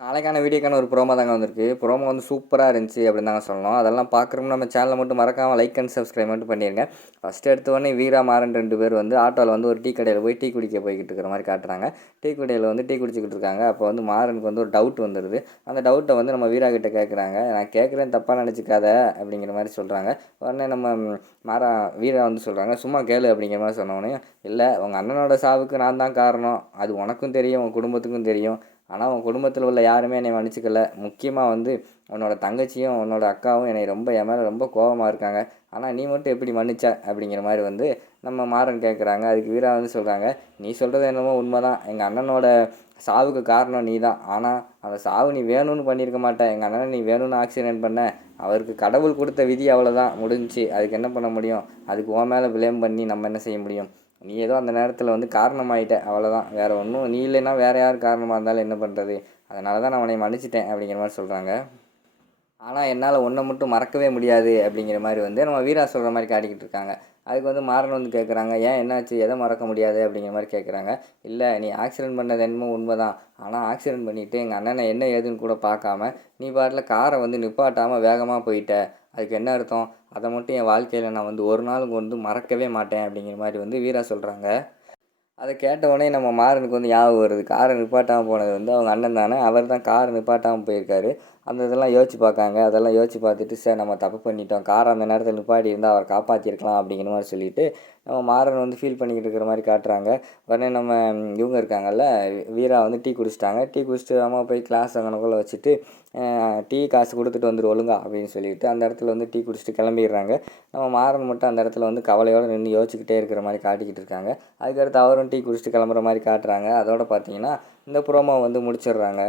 நாளைக்கான வீடியோக்கான ஒரு ப்ரோமோ தாங்க வந்திருக்கு. ப்ரோமோ வந்து சூப்பராக இருந்துச்சு அப்படின்னு தாங்க சொல்லணும். அதெல்லாம் பார்க்குறோம்னு நம்ம சேனலை மட்டும் மறக்காமல் லைக் அண்ட் சப்ஸ்கிரைப் மட்டும் பண்ணிடுங்க. ஃபஸ்ட்டு எடுத்தோடனே வீரா மாறன் 2 பேர் வந்து ஆட்டோவில் வந்து ஒரு டீ கடையில் போய் டீ குடிக்க போய்கிட்டு இருக்கிற மாதிரி காட்டுறாங்க. டீ கடையில் வந்து டீ குடிச்சிக்கிட்டு இருக்காங்க. அப்போ வந்து மாறனுக்கு வந்து ஒரு டவுட் வந்துடுது. அந்த டவுட்டை வந்து நம்ம வீரா கிட்ட கேட்குறாங்க. நான் கேட்குறேன் தப்பாக நினச்சிக்காத அப்படிங்கிற மாதிரி சொல்கிறாங்க. உடனே நம்ம மாறா வீரா வந்து சொல்கிறாங்க, சும்மா கேளு அப்படிங்கிற மாதிரி சொன்னோடனே, இல்லை உங்கள் அண்ணனோட சாவுக்கு நான் தான் காரணம், அது உனக்கும் தெரியும் உன் குடும்பத்துக்கும் தெரியும். ஆனால் உன் குடும்பத்தில் உள்ள யாருமே என்னை மன்னிச்சிக்கல. முக்கியமாக வந்து உன்னோட தங்கச்சியும் உன்னோட அக்காவும் என்னை ரொம்ப என் மேலே ரொம்ப கோபமாக இருக்காங்க. ஆனால் நீ மட்டும் எப்படி மன்னிச்ச அப்படிங்கிற மாதிரி வந்து நம்ம மாறன் கேட்குறாங்க. அதுக்கு வீரா வந்து சொல்கிறாங்க, நீ சொல்கிறது என்னமோ உண்மை தான். எங்கள் அண்ணனோட சாவுக்கு காரணம் நீ தான். ஆனால் அந்த சாவு நீ வேணும்னு பண்ணியிருக்க மாட்டேன். எங்கள் அண்ணனை நீ வேணும்னு ஆக்சிடென்ட் பண்ண. அவருக்கு கடவுள் கொடுத்த விதி அவ்வளோதான், முடிஞ்சிச்சு. அதுக்கு என்ன பண்ண முடியும்? அதுக்கு உன் மேலே ப்ளேம் பண்ணி நம்ம என்ன செய்ய முடியும்? நீ ஏதோ அந்த நேரத்தில் வந்து காரணமாயிட்ட, அவ்வளோதான். வேறு ஒன்றும் நீ இல்லைன்னா வேறு யார் காரணமாக இருந்தாலும் என்ன பண்ணுறது? அதனால தான் நான் உன்னை மன்னிச்சிட்டேன் அப்படிங்கிற மாதிரி சொல்கிறாங்க. ஆனால் என்னால் ஒன்றை மட்டும் மறக்கவே முடியாது அப்படிங்கிற மாதிரி வந்து நம்ம வீரா சொல்கிற மாதிரி காட்டிக்கிட்டு இருக்காங்க. அதுக்கு வந்து மாறன் வந்து கேட்குறாங்க, ஏன் என்னாச்சு, எதை மறக்க முடியாது அப்படிங்கிற மாதிரி கேட்குறாங்க. இல்லை, நீ ஆக்சிடென்ட் பண்ணது என்னமோ உண்மை தான். ஆனால் ஆக்சிடென்ட் பண்ணிவிட்டு எங்கள் அண்ணனை என்ன ஏதுன்னு கூட பார்க்காம நீ பாட்டில் காரை வந்து நிப்பாட்டாமல் வேகமாக போயிட்ட. அதுக்கு என்ன அர்த்தம்? அதை மட்டும் என் வாழ்க்கையில் நான் வந்து ஒரு நாளுக்கு வந்து மறக்கவே மாட்டேன் அப்படிங்கிற மாதிரி வந்து வீரா சொல்கிறாங்க. அதை கேட்டவுடனே நம்ம மாறனுக்கு வந்து ஞாபகம் வருது. காரை நிப்பாட்டாமல் போனது வந்து அவங்க அண்ணன் தானே. அவர் தான் காரை நிப்பாட்டாமல் போயிருக்காரு. அந்த இதெல்லாம் யோசிச்சு பார்க்காங்க. அதெல்லாம் யோசிச்சு பார்த்துட்டு, சார் நம்ம தப்பு பண்ணிட்டோம், காரை அந்த நேரத்தில் நிப்பாட்டி இருந்தால் அவரை காப்பாற்றிருக்கலாம் அப்படிங்கிற மாதிரி சொல்லிவிட்டு நம்ம மாறன் வந்து ஃபீல் பண்ணிக்கிட்டு இருக்கிற மாதிரி காட்டுறாங்க. உடனே நம்ம இவங்க இருக்காங்கல்ல, வீரா வந்து டீ குடிச்சிட்டாங்க. டீ குடிச்சிட்டு அம்மா போய் கிளாஸ் அங்கனக்குள்ளே வச்சுட்டு டீ காசு கொடுத்துட்டு வந்துடு ஒழுங்கா அப்படின்னு சொல்லிவிட்டு அந்த இடத்துல வந்து டீ குடிச்சிட்டு கிளம்பிடுறாங்க. நம்ம மாறன் மட்டும் அந்த இடத்துல வந்து கவலையோடு நின்று யோசிச்சுக்கிட்டே இருக்கிற மாதிரி காட்டிக்கிட்டு இருக்காங்க. அதுக்கடுத்து அவரும் டீ குடிச்சிட்டு கிளம்புற மாதிரி காட்டுறாங்க. அதோடு பார்த்தீங்கன்னா இந்த ப்ரோமோ வந்து முடிச்சிடுறாங்க.